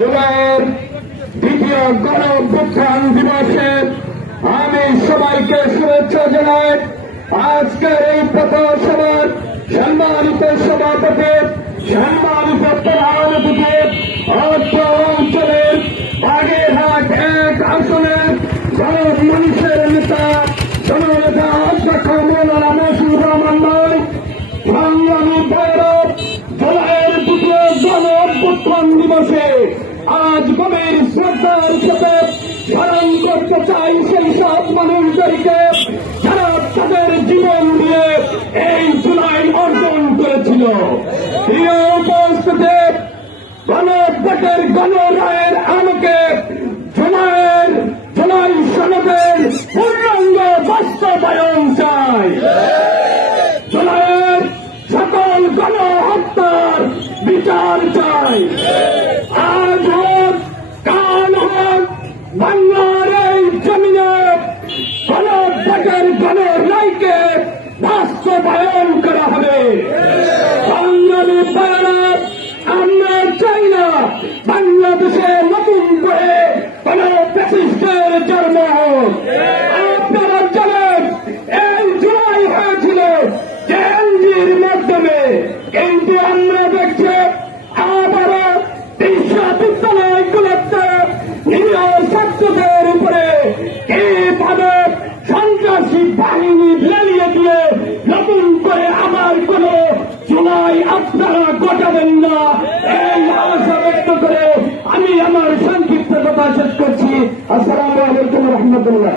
জুলাইয়ের দ্বিতীয় গণঅভ্যুত্থান দিবসে আমি সবাইকে শুভেচ্ছা জানাই। আজকের এই পথসভার সম্মানিত সভাপতি, সম্মানিত প্রধান অতিথি, অত্র অঞ্চলের বাগেরহাট ১ আসনের গণমানুষের নেতা জননেতা অধ্যক্ষ মৌলানা মশিউর রহমান ভাই, সংগ্রামী ভৈরব, জুলাইয়ের দ্বিতীয় গণঅভ্যুত্থান দিবসে আজ গভীর শ্রদ্ধার সাথে স্মরণ করতে চাই সেই সব মানুষদেরকে যারা তাদের জীবন দিয়ে এই জুলাই অর্জন করেছিল। প্রিয় উপস্থিতি, গণভোটের গণরায়ের আলোকে জুলাই সনদের পূর্ণাঙ্গ বাস্তবায়ন চাই। জুলাইয়ের সকল গণহত্যার বিচার চাই। আজ হোক কাল হোক বাংলার এই জমিনে গণভোটের গণরায়কে বাস্তবায়ন করা হবে। বাঙালি ভাইয়েরা, আমরা চাই না বাংলাদেশে নতুন করে কোন ফ্যাসিস্টের জন্ম হোক। আপনারা জানেন এই জুলাই হয়েছিল জেএনজির মাধ্যমে, কিন্তু আমরা দেখছি আবারও বিশ্ববিদ্যালয়গুলোতে নিরীহ ছাত্রদের উপরে কিভাবে সন্ত্রাসী বাহিনী লেলিয়ে দিয়ে নতুন করে আবার কোন জুলাই আপনারা ঘটাবেন না, এই আশা ব্যক্ত করে আমি আমার সংক্ষিপ্ত কথা শেষ করছি। আসসালামু আলাইকুম রহমতুল্লাহ।